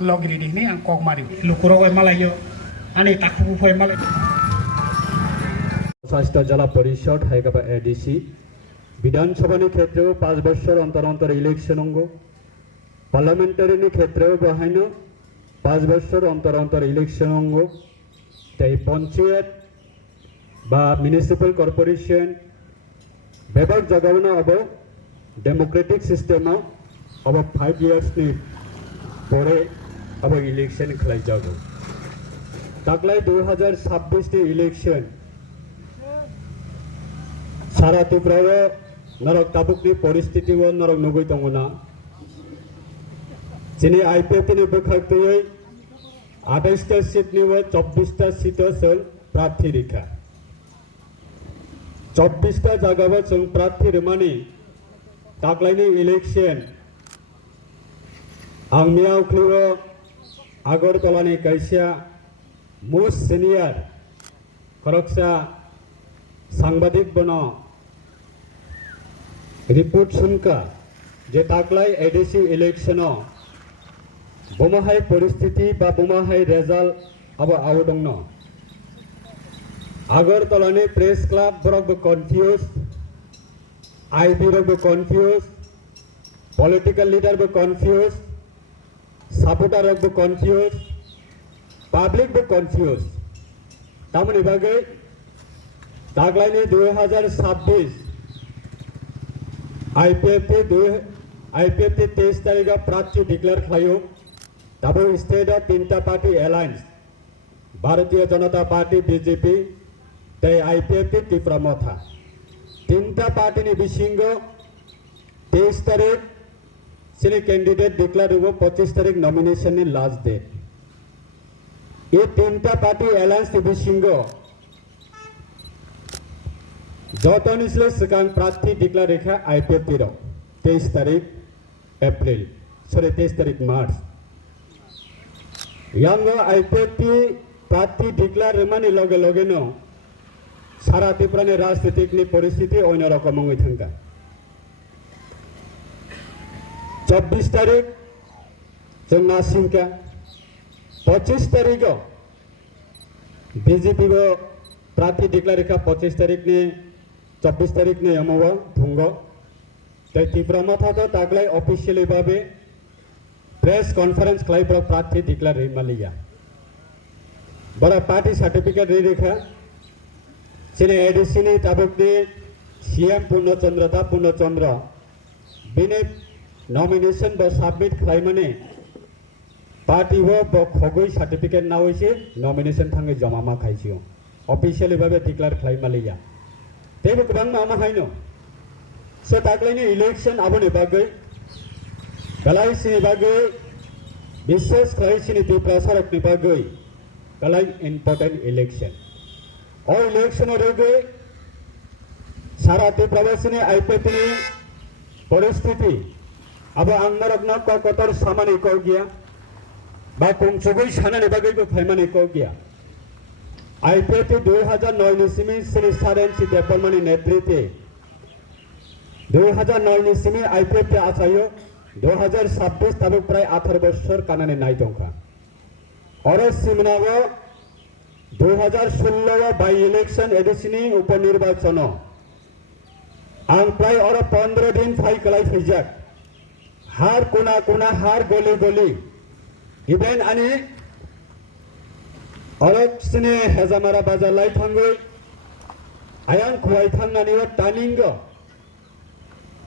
logri di ini ang kok mari lukuro ko malayo ani takku ko malay স্বাস্থ্য জেলা পরিষদ হাইকাবা ADC বিধানসভানি ক্ষেত্রেও 5 বছর অন্তর অন্তর ইলেকশন অঙ্গ পার্লামেন্টারিনি ক্ষেত্রেও বহাইন 5 বছর অন্তর অন্তর ইলেকশন অঙ্গ তাই পঞ্চায়েত বা মিউনিসিপাল কর্পোরেশন বেবাক জাগানো of Democratic system of 5 years नि পরে অব ইলেকশন খালাই যাব তাকলাই 2026 नि ইলেকশন सारा त्रिपुरा नरक ताबुकनि परिस्थिति नरक नुगै दंना जिनि आईपीएफ नि बखाक्तयै 28टा सीट नि 24टा सीट जों प्रार्थी रेखा 24टा जागाबो जों प्रार्थी रेमानि ताकलायनि इलेक्शन आं मियाव क्लियो आगरतलानि कायसा मोस्ट सिनियर खरकसा सांबादिक बनो रिपोर्ट सुनका जे ताकलाई एडीसी इलेक्शन बुमाहाय परिस्थिति बा बुमाहाय रिजल्ट अब आवदंग आगरतलानि प्रेस क्लब बरक कन्फ्यूज आईबी रक कन्फ्यूज पॉलिटिकल लीडर बो कन्फ्यूज सपोर्टर रक कन्फ्यूज पब्लिक बो कन्फ्यूज तामनि बागै ताकलायनि 2026 आईपीएफ 23 तारीख प्रार्थी डिक्लेयर खायो तब स्टेट तीनटा party Allianz Bharatiya Janata party BJP तय आईपीएफ त्रिपुरा मथा तीनटा पार्टी नि बिसिंग 23 तारीख सिनी कैंडिडेट डिक्लेयर हो 25 तारीख नॉमिनेशन नि लास्ट डेट ये तीनटा पार्टी एलायंस नि बिसिंग जतनिसले सिगां प्रार्थी डिक्लेयर रेखा आईपीएफ 23 तारीख एप्रिल 23 तारीख मार्च यांग आईपीएफ प्रार्थी डिक्लेयर रेमानि लगे लगे न सारा त्रिपुरानि राजनीतिक नि परिस्थिति अन्य रकमै थांगा 24 तारीख जों नासिंका 25 तारीख बीजेपी प्रार्थी डिक्लेयर रेखा 25 तारीख नि 24 तारीख ने अमवा भुंगो तय त्रिपुरा माथा तो ताकलाई ऑफिशियली भावे प्रेस कॉन्फ्रेंस खलाई पर प्रार्थी डिक्लेयर रे मालिया बड़ा पार्टी सर्टिफिकेट रे रेखा सिने एडीसी ने ताबुक ने सीएम पूर्णचंद्र बिने नॉमिनेशन ब सबमिट खलाई माने पार्टी वो ब खगई सर्टिफिकेट ना होइसे नॉमिनेशन थांगे जमा मा खाइसियो ऑफिशियली भावे डिक्लेयर खलाई मालिया तेबो गोबां मामा हायनो से ताकलायनि इलेक्शन आबोनि बागै गलायसिनि बागै विशेष खलायसिनि त्रिपुरा सरकनि बागै गलाय इम्पोर्टेंट इलेक्शन ओ इलेक्शन रेगै सारा त्रिपुरावासिनि आईपीएफनि परिस्थिति अब आंगनरकना कतर सामानि को गया बा कुंचुगै सानानि बागैबो फायमानि को गया आईपीएफ 2009 निसिमी श्री सारेंसी देवबर्मानि नेतृत्वे 2009 निसिमी आईपीएफ आसायो 2026 तब प्राय 18 बছর कानानि नाय दंखा और सिमनागो 2016 बाई इलेक्शन एडिशनि उपनिर्वाचन आं प्राय और 15 दिन फाइ कलाई फैजाक हार कोना कोना हार गली गली इवेन आनी और सिने हेजामारा बाजार लाई थांगै आयां खुवाई थांनानै टानिंग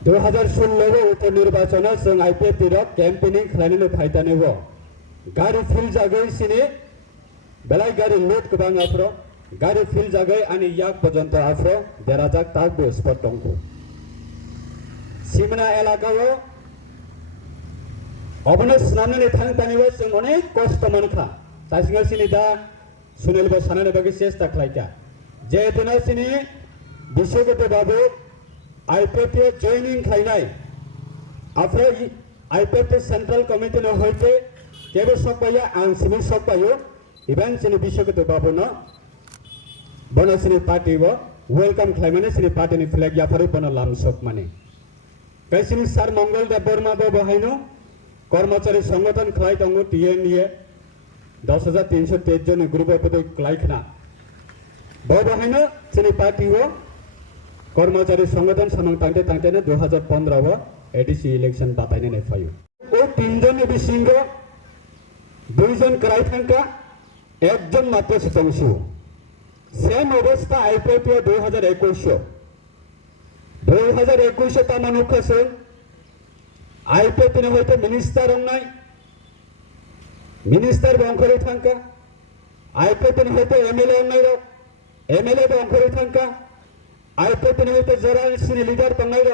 2016 उपनिर्वाचन जों आईपीएफ कैंपेनिंग खालामनो फायदानेबो गाड़ी फिल जागै सिने बेलाय गाड़ी लुट गोबां आफ्रो गाड़ी फिल जागै आनी याक पर्यन्त आफ्रो देराजाक ताक बे स्पट दंखो सिमना एलाकायाव अबनो स्नाननै थांतानेबो जों अनेक कष्ट मोनखा सासिङा सिनि दा सुनील बसानाने बागै चेष्टा खालायता जेहेतुना सिनि विश्वगत बाबू आईपीएफ जॉइनिंग खालायनाय आफ्रो आईपीएफ सेंट्रल कमिटी न होइते केबो सकबाया आं सिनि सकबायो इवेन सिनि विश्वगत बाबू न बना सिनि पार्टी वो वेलकम खालायमाने सिनि पार्टी नि फ्लैग याफारि बना लाम सक माने kaisini sar Mongol Dev Burma bo bahaino কর্মচারী সংগঠন খাই দङ টিএনএ 10,323 জন গ্রুপ পদে ক্লাইখনা বাহাইনো চিনি পার্টিও কর্মচারী সংগঠন সামং টাংতে টাংতেনে 2015 এডিসি ইলেকশন বাতাইনে নাই ফায়ু ও তিনজন বিসিঙ্গ দুইজন ক্রাই থাঙ্কা একজন মাত্র শতাংশু সেম অবস্থা আইপিপি 2021 তামানুখাছে আইপিপি হইতে মিনিস্টার নাই মিনিস্টার বংখরে থাঙ্কা আইপিপি হইতে এমএলএ নাই র এমএলএ বংখরে থাঙ্কা আইপিপি হইতে যারা সিনি লিডার নাই র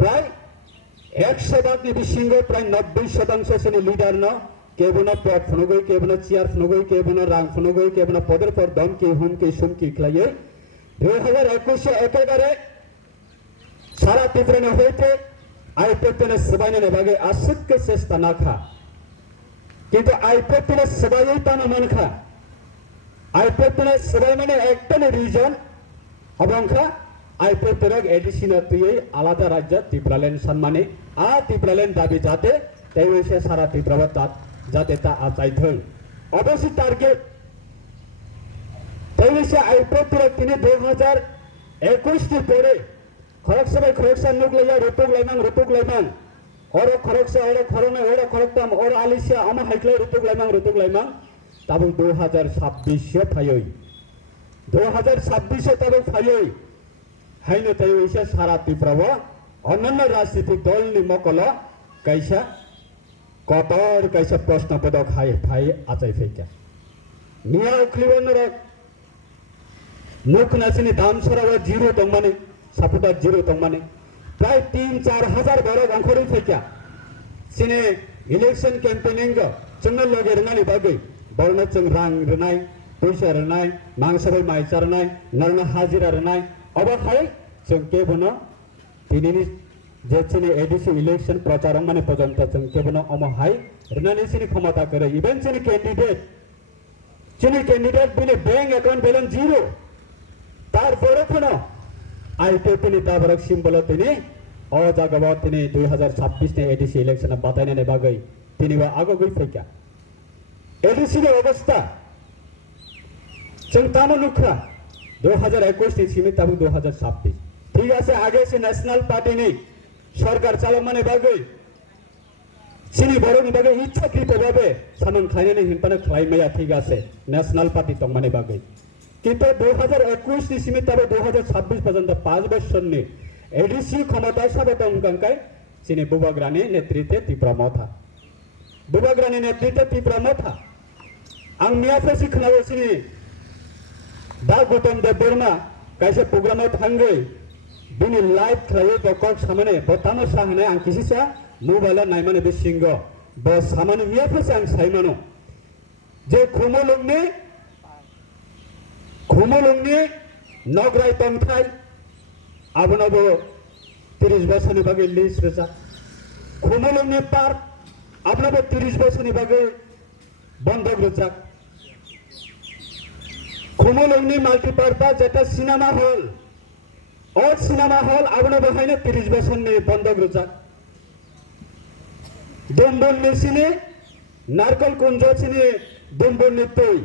প্রায় 100 ni bisingo প্রায় 90% সিনি লিডার ন কেবনা পদ ফনগই কেবনা চেয়ার ফনগই কেবনা রাং ফনগই কেবনা পদের পর দম কে হুম কে সুম কি খাইয়ে 2021 একেবারে সারা ত্রিপুরা হইতে আইপিপি সবাইনে বাগে আসুককে চেষ্টা না খা কিন্তু আইপিপি সবাই তানা মান খা আইপিপি সবাই মানে একটা রিজন অবংখা আইপিপি এডিশন তুই আলাদা রাজ্য ত্রিপুরাল্যান্ড সম্মানে ত্রিপুরাল্যান্ড দাবি যাতে তাই হয়েছে সারা ত্রিপুরা যাতে তা আচাইথই অবশ্যই টার্গেট তাই হয়েছে আইপিপি তিনি 2021 পরে খরকসবাই খরকসান নুক লইয়া রুতুক লাইমাং ওর খরকসা ওর খরমে ওর খরকতাম ওর আলিশা আমা হাইকলাই রুতুক লাইমাং তাবু 2026 ফাইই 2026 তাবু ফাইই হাইনো তাই হইছে সারা ত্রিপুরা অন্যান্য রাজনৈতিক দল নি মকল কাইসা কতর কাইসা প্রশ্ন পদক হাই ফাই আচাই ফেকা মিয়া উখলিবনর মুখ নাসিনি দাম সরাবা জিরো দংমানে সাপোর্ট জিরো দংমানে প্রায় 3-4 হাজার বড় অংখরি ফেকা সিনে ইলেকশন ক্যাম্পেইনিং চঙ্গল লগে রনানি বাগৈ বর্ণ চং রাং রনাই পয়সা রনাই মাংসবাই মাইচা রনাই নরনা হাজিরা রনাই অবহাই जों केबनो दिनैनि जे चिनि एडिसि इलेक्शन प्रचार माने पर्यन्त जों केबनो अमहाय रनानि चिनि क्षमता करे इभेन चिनि कैंडिडेट बिनि बैंक अकाउंट बैलेंस जीरो तारपरे कोनो आईपीपी नि ताबरक सिम्बल तिनि अ जागाव तिनि 2026 नि एडिसि इलेक्शन बातायनानै बागै तिनिबा आगो गई फैका एडिसि नि अवस्था जों तानो नुखा 2021 नि सिमि ताबु 2026 ঠিক আছে আগে সে ন্যাশনাল পার্টি নেই সরকার চালমানে বাগৈ চিনি বড়নি বাগে ইচ্ছাকৃত ভাবে সামন খাইনে হিনপানে খাইমায়া ঠিক আছে ন্যাশনাল পার্টি তংমানে বাগৈ কিন্তু 2021 নি সিমি তাবে 2026 পর্যন্ত 5 বছর নি এডিসি ক্ষমতা সবে তংকাঙ্কাই চিনি বুবাগ্রানি নেতৃত্বে ত্রিপুরা মথা বুবাগ্রানি নেতৃত্বে ত্রিপুরা মথা আং মিয়াফেসি খনাও চিনি দা গৌতম দেব বর্মা কাইসে প্রোগ্রামে থাঙ্গৈ बिनि लाइव खायो बकक सामने बतानो साहने आं किसिसा मोबाइल नायमाने बे सिंग ब सामने मियाफोस आं साइमानो जे खुमलुंगनि नगराय तंथाय आबनबो 30 बोसोरनि बागै लिस्ट रोजा खुमलुंगनि पार्क आबनबो 30 बोसोरनि बागै बंधक रोजा खुमलुंगनि माल्टीपार्पास जेटा सिनेमा हल और सिनेमा हॉल आबनो बहायने 30 बोसोरनि बंधक रोजा दुम्बुल मेसिने नारकल कुंज चिनि दुम्बुलनि तुई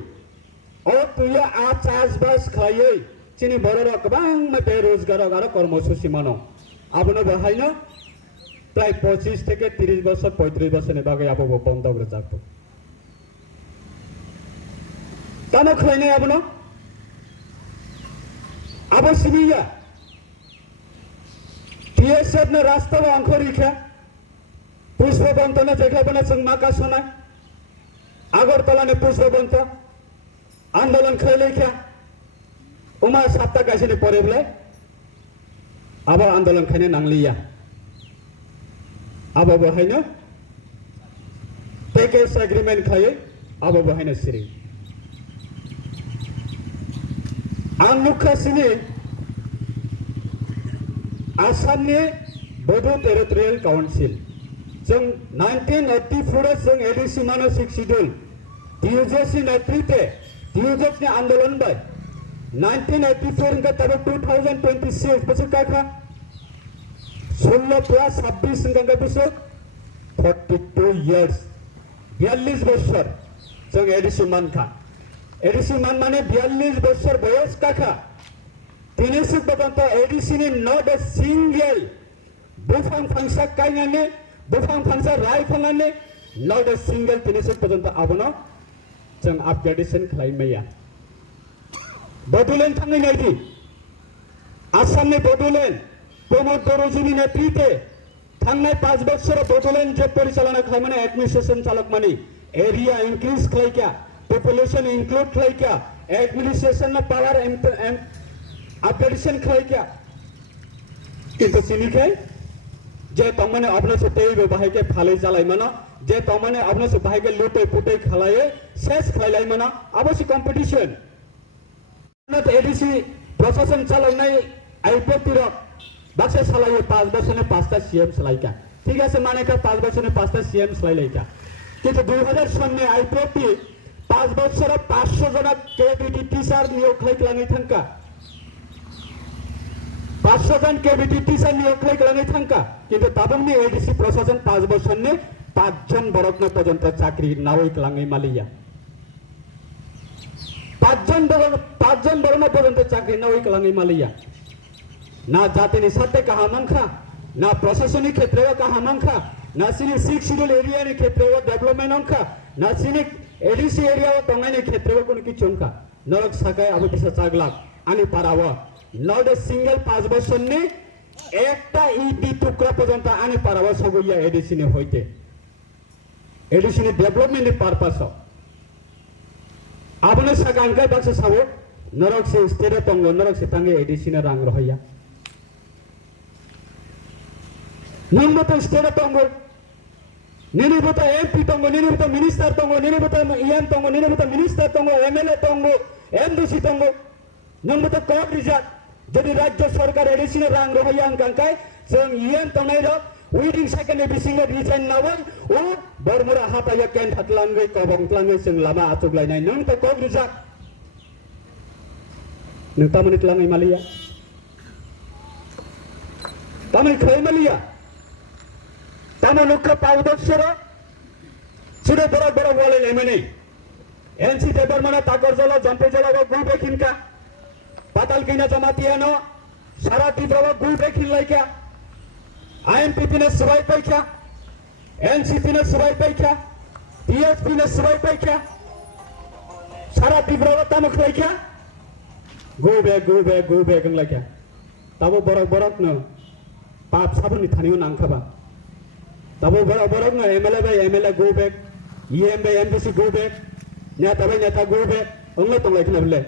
और तुया आ चासबास खायै चिनि बरर गोबां बेरोजगार आरो कर्मसूचि मानो आबनो बहायनो प्राय 25 থেকে 30 বছর 35 বছরनि बागै आबो बंधक रोजा तानो खैने आबनो आबो सिबिया टीएसएफ ने रास्ता में अंख रिखा पुष्पबंत ने जगह बने संग माकासना आगरतला ने पुष्पबंत आंदोलन खैले क्या उमा साप्ता कैसे ने परे बोले अब आंदोलन खैने नांगलिया अब बहायनो पैकेज एग्रीमेंट खाये अब बहायनो सिरि आं नुखासिनि आसामनि बडो टेरिटरियेल काउन्सिल जों 1984 जों एडिसि मानसिक शिड्यूल डियूजेसनि नेतृत्वे डियूजेसनि आंदोलन बाय 1984 का तब 2026 बसे काखा 16 plus 26 hingga besok 42 years 42 বছর जों एडिसि मानखा एडिसि मान माने 42 বছর বয়স কাকা दिनैसिम पर्यन्त एडिसिनि नट ए सिंगल बुफां फांसा गायनानै बुफां फांसा रायफांनानै नट ए सिंगल दिनैसिम पर्यन्त आबनो जों आपग्रेडेसन खालामैया बड'लेण्ड थांनाय नायदि आसामनि बड'लेण्ड प्रमोद बर'जिनि नेतृत्वे थांनाय 5 बोसोर बड'लेण्ड जे परिचालना खालामनाय एडमिनिस्ट्रेशन चालक मानि एरिया इंक्रीज खालायका पपुलेशन इंक्लूड खालायका एडमिनिस्ट्रेशन पावर अपग्रेडेशन खालायका किंतु सिनिखाय जे तमने अपने से तेइबो बाहायके फालै जालाय मानो जे तमने अपने से बाहायके लुटै पुटै खालाये सेस खालायलाय मानो अवश्य कंपटीशन नत एडिसि प्रशासन चालनाय आईपीतिर बाक्सा सालायो 5 বছরে 5টা सीएम सालायका ठीक আছে माने का 5 বছরে 5টা सीएम सालायलायका किंतु 2000 सननि आईपीपी 5 বছরে 500 जना केबिटी टीचर नियोग खालायलाङै थांका 500 जन केबिटी टीचर नियोग खालायलाङै थांका किंतु ताबंनि एडिसि प्रशासन 5 বছরनि 5 जन बरकनो पर्यन्त चाकरी नावैलाङै मालिया 5 जन बरकनो पर्यन्त चाकरी नावैलाङै मालिया ना जातिनि साथे काहामांखा ना प्रशासनिक क्षेत्रेव काहामांखा ना सिनि 6 शेड्यूल एरिया नि क्षेत्रेव डेवलपमेंट अंखा ना सिनि एडिसि एरिया तंगाइनि क्षेत्रेव कोन किचुंखा नरक साकाय आबो बिसा चागलाक आनि पाराव नट ए सिंगल 5 বছরनि एकटा इटी टुकरा पर्यन्त आनि पाराव सगुया एडिसिनि होइते एडिसिनि डेवलपमेंट पारपास आबने सागांगाय बाक्सा सावो नरक से स्टेट तंगो नरक से तांगे एडिसिनि रां रहया नंबता स्टेट तंगो निनिबता एमपी तंगो निनिबता मिनिस्टर तंगो निनिबता ईएम तंगो निनिबता मिनिस्टर तंगो एमएलए तंगो एमडीसी तंगो नंबता कब रिजार्ट जदि राज्य सरकार एडिसिनि रां रहया अंकांकाय जों ईएम तंनाय र उइदिं सेकेन्ड बिसिंग रिजाइन नावै उ बरमुरा हाताया केन थातलांगै कबंतलांगै जों लामा आथुगलायनाय नों त कब रिजार्ट नों तामनि तलांगै मालिया तामनि खै मालिया तामनुख 5 বছর सुरे बरक बरक वाले लेमनै एनसी देबर मना ताकर जला जम्पे जला गु बेखिनका पाताल किना जमातियानो सारा तीव्रवा गु बेखिन लायका आईएमपी ने सबाय पैका एनसीपी ने सबाय पैका टीएसपी ने सबाय पैका सारा तीव्रवा तामख लायका गु बे गंलायका ताबो बरक बरक न पाप साबनि थानियो नांखाबा तब बरक न MLA go back EM MDC go back नेता गो बैक अंगले तंगलाय खनाबले